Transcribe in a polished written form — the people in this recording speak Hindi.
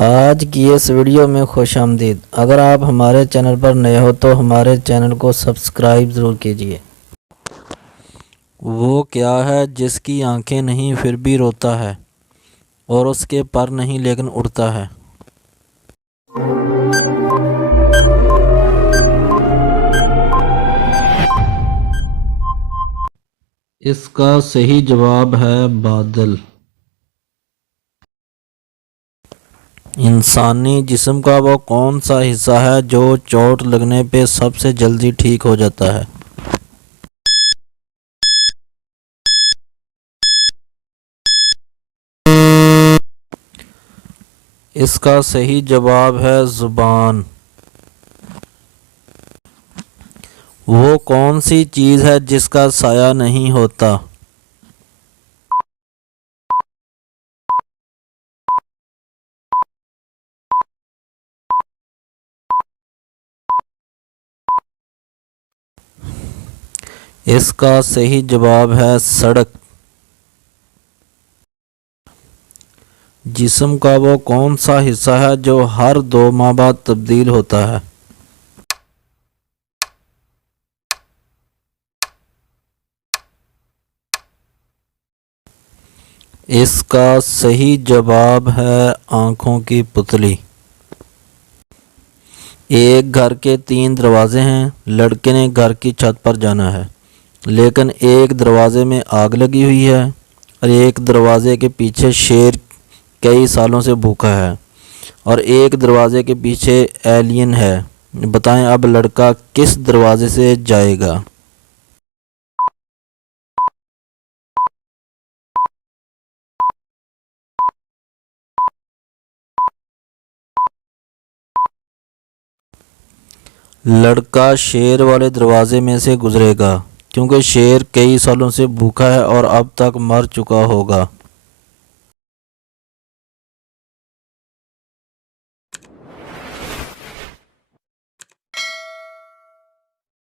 आज की इस वीडियो में खुशामदीद। अगर आप हमारे चैनल पर नए हो तो हमारे चैनल को सब्सक्राइब ज़रूर कीजिए। वो क्या है जिसकी आंखें नहीं फिर भी रोता है, और उसके पर नहीं लेकिन उड़ता है? इसका सही जवाब है बादल। इंसानी जिस्म का वो कौन सा हिस्सा है जो चोट लगने पे सबसे जल्दी ठीक हो जाता है? इसका सही जवाब है ज़ुबान। वो कौन सी चीज़ है जिसका साया नहीं होता? इसका सही जवाब है सड़क। जिस्म का वो कौन सा हिस्सा है जो हर 2 माह बाद तब्दील होता है? इसका सही जवाब है आँखों की पुतली। एक घर के 3 दरवाजे हैं। लड़के ने घर की छत पर जाना है, लेकिन एक दरवाजे में आग लगी हुई है और एक दरवाजे के पीछे शेर कई सालों से भूखा है और एक दरवाजे के पीछे एलियन है। बताएं अब लड़का किस दरवाजे से जाएगा? लड़का शेर वाले दरवाजे में से गुजरेगा, क्योंकि शेर कई सालों से भूखा है और अब तक मर चुका होगा।